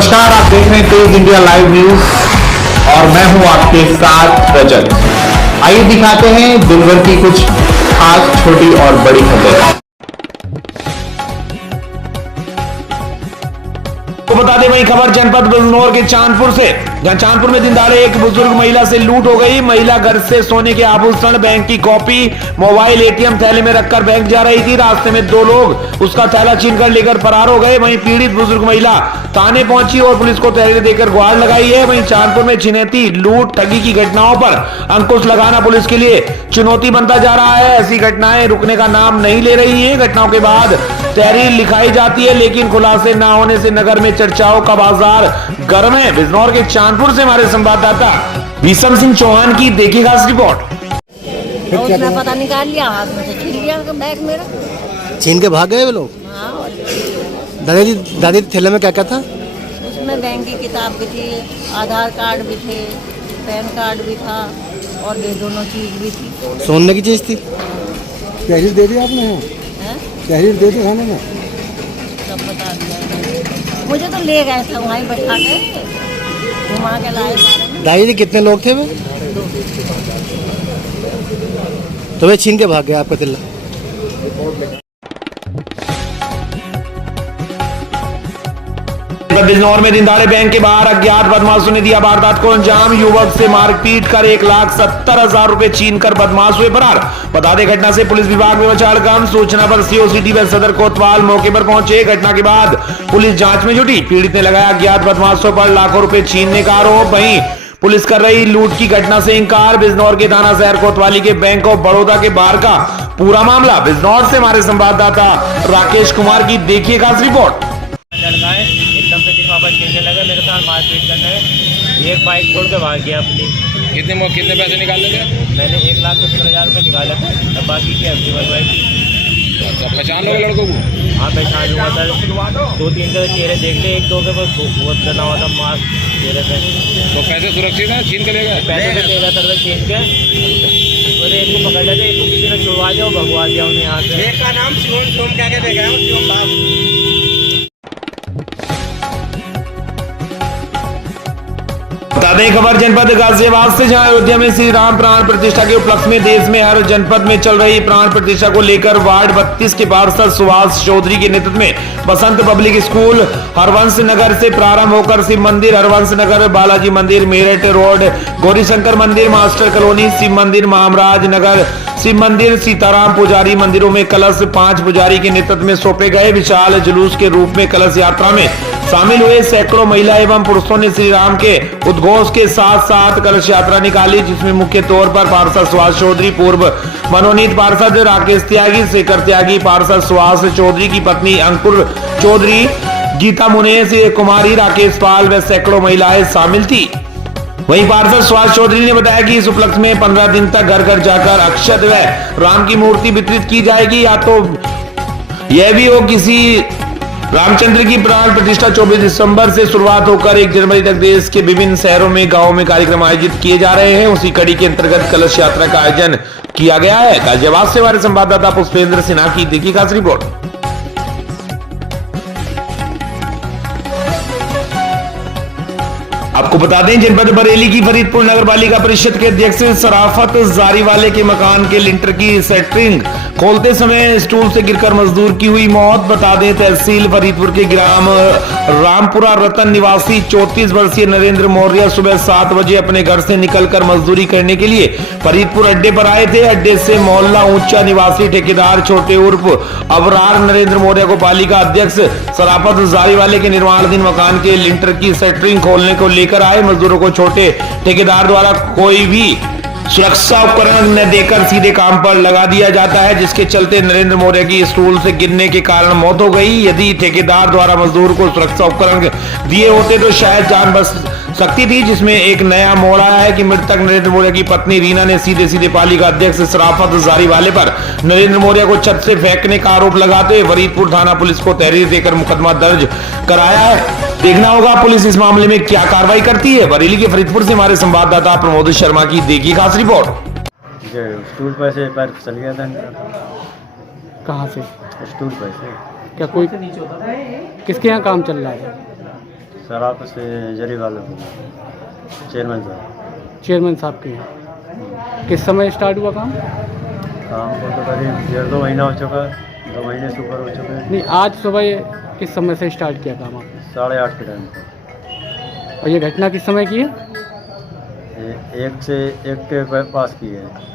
नमस्कार, आप देख रहे हैं तेज इंडिया लाइव न्यूज और मैं हूं आपके साथ रजत। आइए दिखाते हैं दिन भर की कुछ खास छोटी और बड़ी खबरें। तो बता दें वही खबर जनपद बिजनौर के चांदपुर से, जहां चांदपुर में दिन दहाड़े एक बुजुर्ग महिला से लूट हो गई। महिला घर से सोने के आभूषण, बैंक की कॉपी, मोबाइल, एटीएम थैले में रखकर बैंक जा रही थी। रास्ते में दो लोग उसका थैला छीनकर लेकर फरार हो गए। वहीं पीड़ित बुजुर्ग महिला थाने पहुंची और पुलिस को तहरीर देकर गुहार लगाई है। वहीं चांदपुर में छिनैती, लूट, ठगी की घटनाओं पर अंकुश लगाना पुलिस के लिए चुनौती बनता जा रहा है। ऐसी घटनाएं रुकने का नाम नहीं ले रही है। घटनाओं के बाद तहरीर लिखाई जाती है, लेकिन खुलासे न होने से नगर में चर्चाओं का बाजार गर्म है। बिजनौर के चांदपुर से हमारे संवाददाता विशम सिंह चौहान की देखी खास रिपोर्ट। उसने पता निकाल लिया, हाथ में से छीन लिया बैग मेरा, छीन के भाग गए वो लोग। हाँ, दादी थैले में क्या क्या था? उसमें बैंक की किताब भी थी, आधार कार्ड भी थे, पैन कार्ड भी था और ये दोनों चीज भी थी। सोने की चीज थी। तहरीर दे दी आपने? हैं? तहरीर दे दी थाने में? सब बता दिया। मुझे तो ले गए थे, वहीं बैठा के घुमा के लाए सारे। दादी जी कितने लोग थे वे? तो वे छीन के भाग गया आपका थैला। बिजनौर में दिन दहाड़े बैंक के बाहर अज्ञात बदमाशों ने दिया वारदात को अंजाम। युवक से मारपीट कर 1,70,000 रुपए छीन कर बदमाश हुए फरार। बता दें घटना से पुलिस विभाग में मचा हड़कंप। सूचना पर सीओ सिटी व सदर कोतवाल मौके पर पहुंचे। घटना के बाद पुलिस जांच में जुटी। पीड़ित ने लगाया अज्ञात बदमाशों पर लाखों रुपए छीनने का आरोप। वहीं पुलिस कर रही लूट की घटना से इंकार। बिजनौर के थाना शहर कोतवाली के बैंक ऑफ बड़ौदा के बाहर का पूरा मामला। बिजनौर से हमारे संवाददाता राकेश कुमार की देखिए खास रिपोर्ट। लड़का है एकदम से वहाँ पर खेलने लगा, मेरे साथ मारपीट करने, एक बाइक छोड़ के भाग गया अपनी। कितने पैसे निकाले थे? मैंने 1,70,000 रुपये निकाले थे, अब बाकी की एफडी बनवाई थी। अच्छा, पहचान लोगे लड़कों को? हाँ पहचान लूँगा सर, 2-3 के चेहरे देख ले, एक दो के बस बहुत बना हुआ था मास्क चेहरे पे। तो पैसे सुरक्षित है? छीन के ले गए? पैसे तो 13,000 छीन के बोले इनको पकड़ लेते, एक को किसी ने छुड़वा दिया, भगवा दिया उन्हें यहाँ से। एक का नाम शिवम क्या क्या देखा है, शिवम बाबू। बता दें खबर जनपद गाजियाबाद से, जहां अयोध्या में श्री राम प्राण प्रतिष्ठा के उपलक्ष्य में देश में हर जनपद में चल रही प्राण प्रतिष्ठा को लेकर वार्ड 32 के पार्षद सुभाष चौधरी के नेतृत्व में बसंत पब्लिक स्कूल हरवंश नगर से प्रारंभ होकर शिव मंदिर, हरवंश नगर, बालाजी मंदिर, मेरठ रोड, गौरीशंकर मंदिर, मास्टर कॉलोनी, शिव मंदिर, महाराज नगर, शिव मंदिर, सीताराम पुजारी मंदिरों में कलश 5 पुजारी के नेतृत्व में सौंपे गए। विशाल जुलूस के रूप में कलश यात्रा में शामिल हुए सैकड़ों महिला एवं पुरुषों ने श्री राम के उद्घोष के साथ साथ कलश यात्रा निकाली, जिसमें मुख्य तौर पर पार्षद सुभाष चौधरी, पूर्व मनोनीत पार्षद राकेश त्यागी, शेखर त्यागी, पार्षद सुभाष चौधरी की पत्नी अंकुर चौधरी, गीता मुनेश, कुमारी राकेश पाल व सैकड़ों महिलाएं शामिल थी। वहीं पार्षद सुभाष चौधरी ने बताया कि इस उपलक्ष्य में 15 दिन तक घर घर जाकर अक्षत व राम की मूर्ति वितरित की जाएगी। या तो यह भी हो किसी रामचंद्र की प्राण प्रतिष्ठा 24 दिसंबर से शुरुआत होकर 1 जनवरी तक देश के विभिन्न शहरों में, गांवों में कार्यक्रम आयोजित किए जा रहे हैं। उसी कड़ी के अंतर्गत कलश यात्रा का आयोजन किया गया है। गाजियाबाद से हमारे संवाददाता पुष्पेंद्र सिन्हा की देखी खास रिपोर्ट। आपको बता दें जनपद बरेली की फरीदपुर नगर पालिका परिषद के अध्यक्ष सराफत जारीवाले के मकान के लिंटर की सेंटरिंग खोलते समय स्टूल से गिरकर मजदूर की हुई मौत। बता दें तहसील फरीदपुर के ग्राम रामपुरा रतन निवासी 34 वर्षीय नरेंद्र मौर्य सुबह 7 बजे अपने घर से निकलकर मजदूरी करने के लिए फरीदपुर अड्डे पर आए थे। अड्डे से मोहल्ला ऊंचा निवासी ठेकेदार छोटे उर्फ अबरार नरेंद्र मौर्य को पालिका अध्यक्ष सराफत जारीवाले के निर्माणाधीन मकान के लिंटर की सेंटरिंग खोलने को लेकर आए। मजदूरों को छोटे ठेकेदार द्वारा कोई भी सुरक्षा उपकरण न देकर सीधे काम पर लगा दिया जाता है, जिसके चलते नरेंद्र मौर्य की स्टूल से गिरने के कारण मौत हो गई। यदि ठेकेदार द्वारा मजदूर को सुरक्षा उपकरण दिए होते तो शायद जान बच सकती थी, जिसमें एक नया मोड़ आया है कि मृतक नरेंद्र मौर्य की पत्नी रीना ने सीधे सीधे पालिका अध्यक्ष सराफत जारीवाले पर नरेंद्र मौर्य को छत से फेंकने का आरोप लगाते फरीदपुर थाना पुलिस को तहरीर देकर मुकदमा दर्ज कराया है। देखना होगा पुलिस इस मामले में क्या कार्रवाई करती है। बरेली के फरीदपुर से हमारे संवाददाता प्रमोद शर्मा की देखी खास रिपोर्ट। स्टूल पर से पैर फिसल गया था। कहाँ से? स्टूल पर से। क्या कोई किसके यहाँ काम चल रहा है? शराब से जरी वाले चेयरमैन साहब। चेयरमैन साहब के यहाँ किस समय स्टार्ट हुआ काम? काम को तो करीब 1.5-2 महीना हो चुका है, 2 महीने से ऊपर हो चुके हैं। नहीं, आज सुबह किस समय से स्टार्ट किया काम आपने? 8:30 के टाइम पर। और ये घटना किस समय की है? 1 से 1 के पास की है।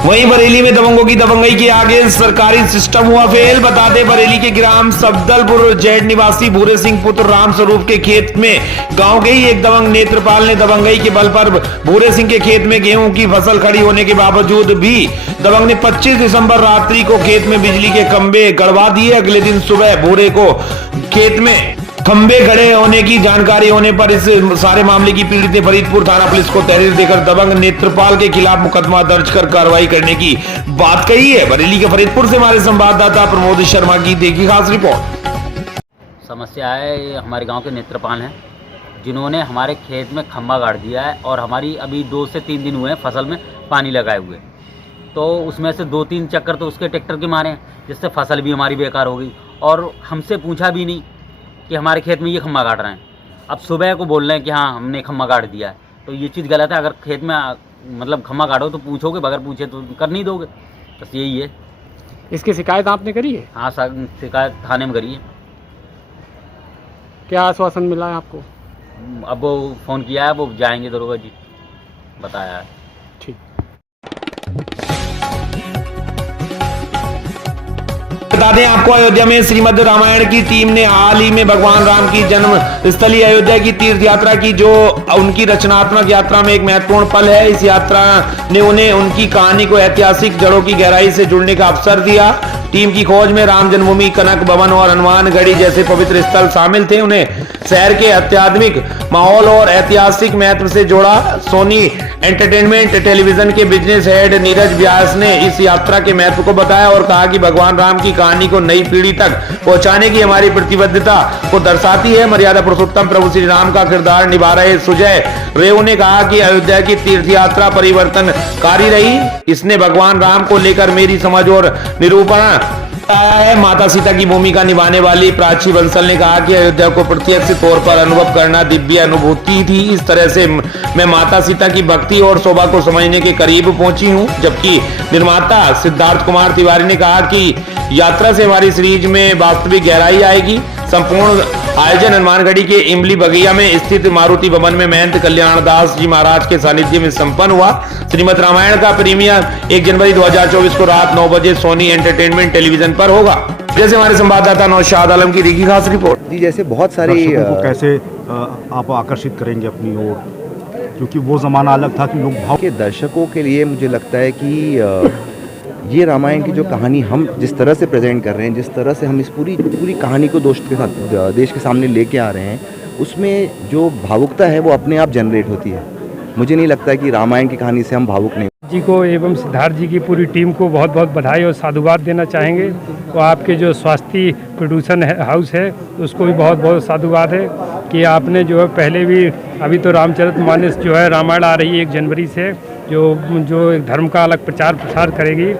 वहीं बरेली में दबंगों की दबंगई के आगे सरकारी सिस्टम हुआ फेल। बता दें, बरेली के ग्राम सफदलपुर जेड निवासी भूरे सिंह पुत्र राम स्वरूप के खेत में गांव के ही एक दबंग नेत्रपाल ने दबंगई के बल पर भूरे सिंह के खेत में गेहूं की फसल खड़ी होने के बावजूद भी दबंग ने 25 दिसंबर रात्रि को खेत में बिजली के खंभे गड़वा दिए। अगले दिन सुबह भूरे को खेत में खंभे खड़े होने की जानकारी होने पर इस सारे मामले की पीड़ित ने फरीदपुर थाना पुलिस को तहरीर देकर दबंग नेत्रपाल के खिलाफ मुकदमा दर्ज कर कार्रवाई करने की बात कही है। बरेली के फरीदपुर से हमारे संवाददाता प्रमोद शर्मा की देखी खास रिपोर्ट। समस्या है, हमारे गांव के नेत्रपाल हैं जिन्होंने हमारे खेत में खंभा गाड़ दिया है और हमारी अभी 2 से 3 दिन हुए हैं फसल में पानी लगाए हुए। तो उसमें से 2-3 चक्कर तो उसके ट्रैक्टर के मारे हैं, जिससे फसल भी हमारी बेकार हो गई और हमसे पूछा भी नहीं कि हमारे खेत में ये खम्मा गाड़ रहे हैं। अब सुबह को बोल रहे हैं कि हाँ हमने खम्मा गाड़ दिया है, तो ये चीज़ गलत है। अगर खेत में मतलब खम्मा गाड़ो तो पूछोगे, बगैर पूछे तो कर नहीं दोगे, बस यही है। इसकी शिकायत आपने करी है? हाँ, शिकायत थाने में करी है। क्या आश्वासन मिला है आपको? अब वो फ़ोन किया है, वो जाएंगे दरोगा जी, बताया है। ठीक। बता दें आपको, अयोध्या में श्रीमद् रामायण की टीम ने हाल ही में भगवान राम की जन्म स्थली अयोध्या की तीर्थ यात्रा की, जो उनकी रचनात्मक यात्रा में एक महत्वपूर्ण पल है। इस यात्रा ने उन्हें उनकी कहानी को ऐतिहासिक जड़ों की गहराई से जुड़ने का अवसर दिया। टीम की खोज में राम जन्मभूमि, कनक भवन और हनुमानगढ़ी जैसे पवित्र स्थल शामिल थे। उन्हें शहर के आध्यात्मिक माहौल और ऐतिहासिक महत्व से जोड़ा। सोनी एंटरटेनमेंट टेलीविजन के बिजनेस हेड नीरज व्यास ने इस यात्रा के महत्व को बताया और कहा कि भगवान राम की कहानी को नई पीढ़ी तक पहुंचाने की हमारी प्रतिबद्धता को दर्शाती है। मर्यादा पुरुषोत्तम प्रभु श्री राम का किरदार निभा रहे सुजय रेऊ ने कहा कि अयोध्या की तीर्थ यात्रा परिवर्तनकारी रही। इसने भगवान राम को लेकर मेरी समझ और निरूपण आया है। माता सीता की भूमिका निभाने वाली प्राची बंसल ने कहा कि अयोध्या को प्रत्यक्ष तौर पर अनुभव करना दिव्य अनुभूति थी। इस तरह से मैं माता सीता की भक्ति और शोभा को समझने के करीब पहुंची हूं। जबकि निर्माता सिद्धार्थ कुमार तिवारी ने कहा कि यात्रा से हमारी सीरीज में वास्तविक गहराई आएगी। संपूर्ण आयोजन हनुमानगढ़ी के इमली बगिया में स्थित मारुति भवन में महंत कल्याण दास जी महाराज के सानिध्य में संपन्न हुआ। श्रीमद् रामायण का प्रीमियर 1 जनवरी 2024 को रात 9 बजे सोनी एंटरटेनमेंट टेलीविजन पर होगा। जैसे हमारे संवाददाता नौशाद आलम की देखी खास रिपोर्ट। जी, जैसे बहुत सारी दर्शकों को कैसे आप आकर्षित करेंगे अपनी ओर, क्योंकि वो जमाना अलग था कि लोग भाव के दर्शकों के लिए मुझे लगता है कि ये रामायण की जो कहानी हम जिस तरह से प्रेजेंट कर रहे हैं, जिस तरह से हम इस पूरी कहानी को देश के सामने लेके आ रहे हैं, उसमें जो भावुकता है वो अपने आप जनरेट होती है। मुझे नहीं लगता कि रामायण की कहानी से हम भावुक नहीं जी को एवं सिद्धार्थ जी की पूरी टीम को बहुत बहुत बधाई और साधुवाद देना चाहेंगे। तो आपके जो स्वास्थ्य प्रोड्यूसन हाउस है उसको भी बहुत बहुत साधुवाद है कि आपने जो है पहले भी, अभी तो रामचरितमानस जो है रामायण आ रही है 1 जनवरी से, जो धर्म का अलग प्रचार प्रसार करेगी।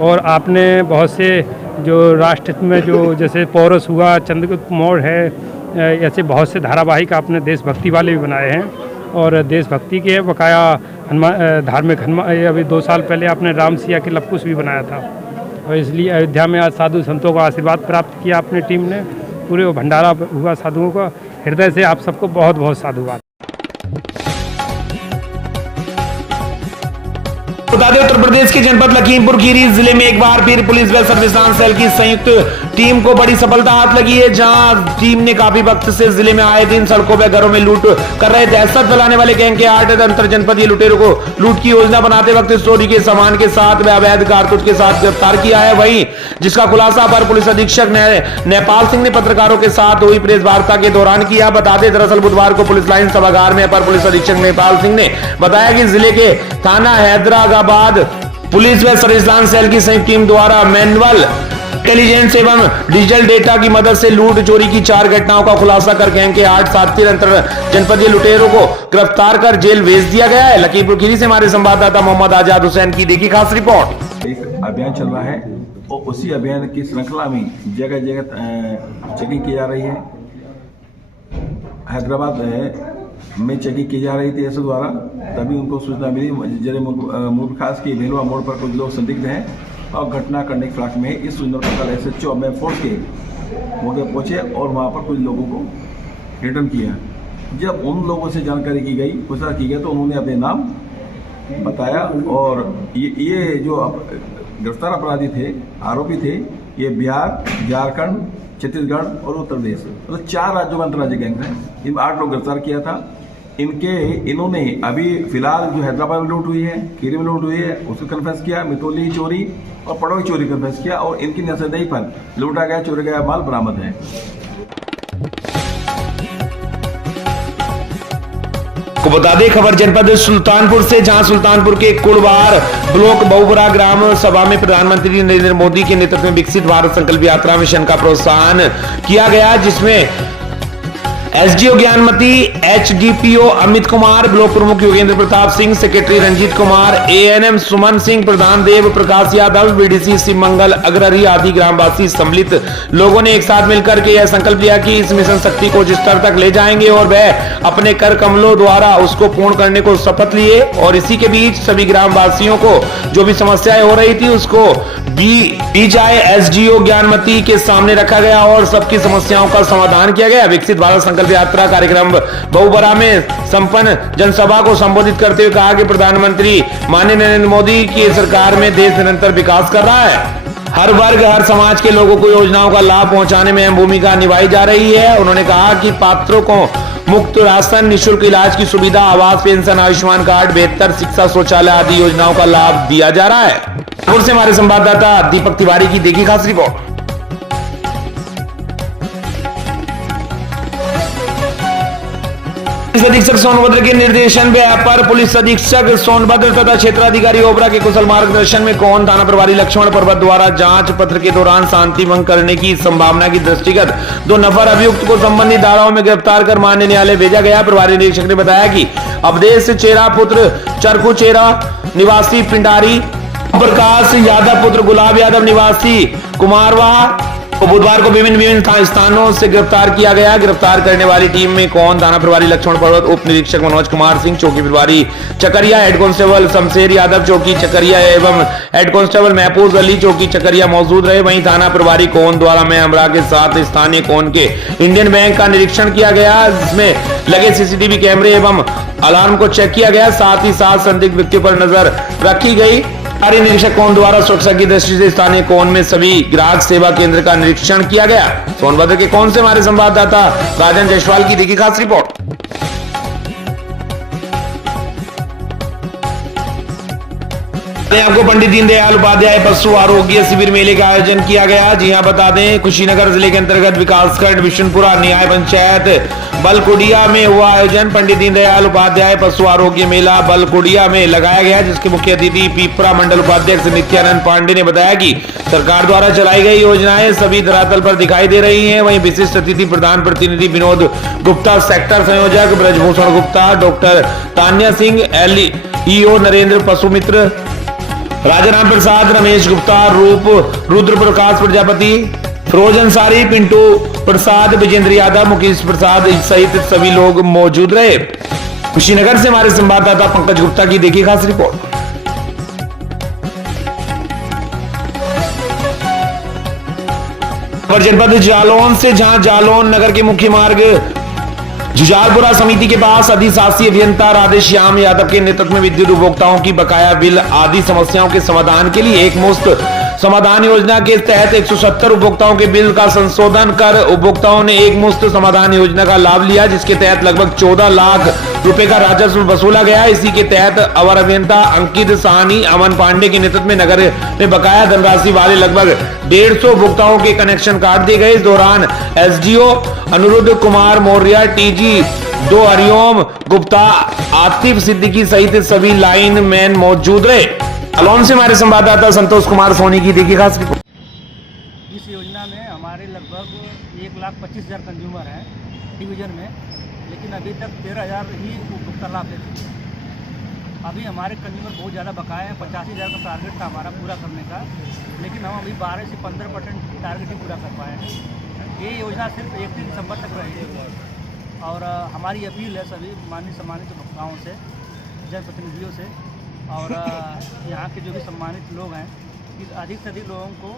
और आपने बहुत से जो राष्ट्र में जो जैसे पौरस हुआ, चंद्रगुप्त मौर्य है, ऐसे बहुत से धारावाहिक आपने देशभक्ति वाले भी बनाए हैं और देशभक्ति के बकाया धार्मिक अभी 2 साल पहले आपने राम सिया के लव कुश भी बनाया था। और इसलिए अयोध्या में आज साधु संतों का आशीर्वाद प्राप्त किया अपनी टीम ने, पूरे भंडारा हुआ साधुओं का। हृदय से आप सबको बहुत बहुत साधुवाद। बता दें, उत्तर प्रदेश के जनपद लखीमपुर खीरी जिले में एक बार फिर पुलिस व सर्विलांस सेल की संयुक्त टीम को बड़ी सफलता हाथ लगी है, जहां टीम ने काफी वक्त से जिले में आए दिन सड़कों पर घरों में लूट कर रहे दहशत फैलाने वाले गैंग के 8 अंतर जनपदीय लुटेरों को लूट की योजना बनाते वक्त चोरी के सामान के साथ व अवैध कारतूस के साथ गिरफ्तार किया है। वहीं जिसका खुलासा अपर पुलिस अधीक्षक नेपाल सिंह ने पत्रकारों के साथ हुई प्रेस वार्ता के दौरान किया। बता दें, दरअसल बुधवार को पुलिस लाइन सभागार में अपर पुलिस अधीक्षक नेपाल सिंह ने बताया कि जिले के थाना हैदराबाद पुलिस व सर्विलांस सेल की संयुक्त टीम द्वारा मैनुअल इंटेलिजेंस एवं डिजिटल डेटा की मदद से लूट चोरी की 4 घटनाओं का खुलासा कर गैंग के 8 साथी अंतर जनपदीय लुटेरों को गिरफ्तार कर जेल भेज दिया गया है। लखीमपुर खीरी से हमारे संवाददाता मोहम्मद आजाद हुसैन की देखी खास रिपोर्ट। एक अभियान चल रहा है और उसी अभियान की श्रृंखला में जगह जगह चेकिंग की जा रही है। हैदराबाद में चेकिंग की जा रही थी एसओ द्वारा, तभी उनको सूचना मिली जरे मुल्क खास की भेलवा मोड़ पर कुछ लोग संदिग्ध हैं और घटना करने के फिराक में है। इस सूचना पर कल SHO में फोर्स के मौके पहुंचे और वहां पर कुछ लोगों को रिटर्न किया। जब उन लोगों से जानकारी की गई, पूछताछ की गई, तो उन्होंने अपने नाम बताया और ये जो गिरफ्तार अपराधी थे, आरोपी थे, ये बिहार, झारखंड, छत्तीसगढ़ और उत्तर प्रदेश, मतलब 4 राज्यों में अंतर्राज्यीय गैंग है। इन 8 लोग गिरफ्तार किया था। इन्होंने अभी फिलहाल जो हैदराबाद में लूट हुई है, खीरी में लूट हुई है, उसको कन्फेस किया, मितोली चोरी और पड़ोई चोरी कन्फेस किया और इनकी निशानदेही पर लूटा गया, चोरी गया माल बरामद है। को बता दें खबर जनपद सुल्तानपुर से, जहां सुल्तानपुर के कुड़वार ब्लॉक बहुबरा ग्राम सभा में प्रधानमंत्री नरेंद्र मोदी के नेतृत्व में विकसित भारत संकल्प यात्रा मिशन का प्रोत्साहन किया गया, जिसमें SDO Gyanmati, HDPO Amit Kumar, block प्रमुख योगेंद्र प्रताप सिंह, सेक्रेटरी रंजीत कुमार, ANM सुमन सिंह, प्रधान देव प्रकाश यादव, BDC शिवमंगल अग्रहरी आदि ग्रामवासी सम्मिलित लोगों ने एक साथ मिलकर के यह संकल्प लिया कि इस मिशन शक्ति को जिस स्तर तक ले जाएंगे और वह अपने कर कमलों द्वारा उसको पूर्ण करने को शपथ लिए। और इसी के बीच सभी ग्रामवासियों को जो भी समस्याएं हो रही थी उसको BJI SDO ज्ञानमती के सामने रखा गया और सबकी समस्याओं का समाधान किया गया। विकसित भारत संकल्प यात्रा कार्यक्रम बहुबरा में संपन्न जनसभा को संबोधित करते हुए कहा कि प्रधानमंत्री माननीय नरेंद्र मोदी की सरकार में देश निरंतर विकास कर रहा है। हर वर्ग, हर समाज के लोगों को योजनाओं का लाभ पहुंचाने में अहम भूमिका निभाई जा रही है। उन्होंने कहा कि पात्रों को मुफ्त राशन, निःशुल्क इलाज की सुविधा, आवास, पेंशन, आयुष्मान कार्ड, बेहतर शिक्षा, शौचालय आदि योजनाओं का लाभ दिया जा रहा है। नागपुर से हमारे संवाददाता दीपक तिवारी की देखी खास रिपोर्ट। पुलिस अधीक्षक सोनभद्र के निर्देशन में अपर पुलिस अधीक्षक सोनभद्र तथा क्षेत्राधिकारी ओबरा के कुशल मार्गदर्शन में कौन थाना प्रभारी लक्ष्मण पर्वत द्वारा जांच पत्र के दौरान शांति भंग करने की संभावना की दृष्टिगत 2 नफर अभियुक्त को संबंधित धाराओं में गिरफ्तार कर माननीय न्यायालय भेजा गया। प्रभारी निरीक्षक ने बताया कि अवधेश चेरा पुत्र चरखू चेरा निवासी पिंडारी, प्रकाश यादव पुत्र गुलाब यादव निवासी कुमारवाहा को बुधवार को विभिन्न स्थानों से गिरफ्तार किया गया। गिरफ्तार करने वाली टीम में कौन थाना प्रभारी लक्ष्मण पर्वत, उप निरीक्षक मनोज कुमार सिंह, चौकी प्रभारी चकरिया, हेड कांस्टेबल शमशेर यादव चौकी चकरिया एवं हेड कांस्टेबल महफूज अली चौकी चकरिया मौजूद रहे। वहीं थाना प्रभारी कौन द्वारा मैं अमरा के साथ स्थानीय कौन के इंडियन बैंक का निरीक्षण किया गया, जिसमें लगे CCTV कैमरे एवं अलार्म को चेक किया गया। साथ ही साथ संदिग्ध व्यक्तियों पर नजर रखी गई। प्रभारी निरीक्षक कौन द्वारा सुरक्षा की दृष्टि से स्थानीय कौन में सभी ग्राहक सेवा केंद्र का निरीक्षण किया गया। सोनभद्र के कौन से हमारे संवाददाता राजन जायसवाल की देखी खास रिपोर्ट। आपको पंडित दीनदयाल उपाध्याय पशु आरोग्य शिविर मेले का आयोजन किया गया। जी हां, बता दें कुशीनगर जिले के अंतर्गत विकासखंड विशुनपुरा न्याय पंचायत बलकुडिया में हुआ आयोजन पंडित दीनदयाल उपाध्याय पशु आरोग्य मेला बलकुडिया में लगाया गया, जिसके मुख्य अतिथि पीपरा मंडल उपाध्यक्ष नित्यानंद पांडे ने बताया कि सरकार द्वारा चलाई गई योजनाएं सभी धरातल पर दिखाई दे रही हैं। वहीं विशिष्ट अतिथि प्रधान प्रतिनिधि विनोद गुप्ता, सेक्टर संयोजक ब्रजभूषण गुप्ता, डॉक्टर तान्या सिंह, LEO नरेंद्र पशुमित्र, राजाराम प्रसाद, रमेश गुप्ता, रूप रुद्र प्रकाश प्रजापति, फिरोज अंसारी, पिंटू प्रसाद, विजेंद्र यादव, मुकेश प्रसाद सहित सभी लोग मौजूद रहे। कुशीनगर से हमारे संवाददाता पंकज गुप्ता की देखी खास रिपोर्ट। जनपद जालौन से, जहां जालौन नगर के मुख्य मार्ग जुजालपुरा समिति के पास अधिशासी अभियंता राधेश्याम यादव के नेतृत्व में विद्युत उपभोक्ताओं की बकाया बिल आदि समस्याओं के समाधान के लिए एक मुश्त समाधान योजना के तहत 170 उपभोक्ताओं के बिल का संशोधन कर उपभोक्ताओं ने एक मुश्त समाधान योजना का लाभ लिया, जिसके तहत लगभग 14 लाख रुपए का राजस्व वसूला गया। इसी के तहत अवर अभियंता अंकित साहनी, अमन पांडे के नेतृत्व में नगर में बकाया धनराशि वाले लगभग 150 उपभोक्ताओं के कनेक्शन काट दिए गए। इस दौरान SDO अनुरुद्ध कुमार मौर्य, TG 2 हरिओम गुप्ता, आतिफ सिद्दीकी सहित सभी लाइन मैन मौजूद रहे। जालौन से हमारे संवाददाता संतोष कुमार सोनी की देखी खास रिपोर्ट। इस योजना में हमारे लगभग 1,25,000 कंज्यूमर हैं डिवीजन में, लेकिन अभी तक 13,000 ही उपभोक्ता लाभ ले चुके हैं। अभी हमारे कंज्यूमर बहुत ज़्यादा बकाया है। 85,000 का टारगेट था हमारा पूरा करने का, लेकिन हम अभी 12 से 15% टारगेट ही पूरा कर पाए हैं। ये योजना सिर्फ 31 दिसंबर तक रहेगी और हमारी अपील है सभी माननीय सम्मानित वक्ताओं से, जनप्रतिनिधियों से और यहाँ के जो भी सम्मानित लोग हैं कि अधिक से अधिक लोगों को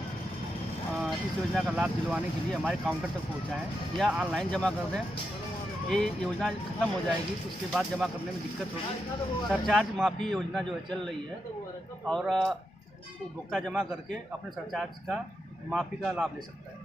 इस योजना का लाभ दिलवाने के लिए हमारे काउंटर तक पहुँचाएँ या ऑनलाइन जमा कर दें। ये योजना ख़त्म हो जाएगी तो उसके बाद जमा करने में दिक्कत होगी। सरचार्ज माफ़ी योजना जो है चल रही है और उपभोक्ता जमा करके अपने सरचार्ज का माफ़ी का लाभ ले सकता है।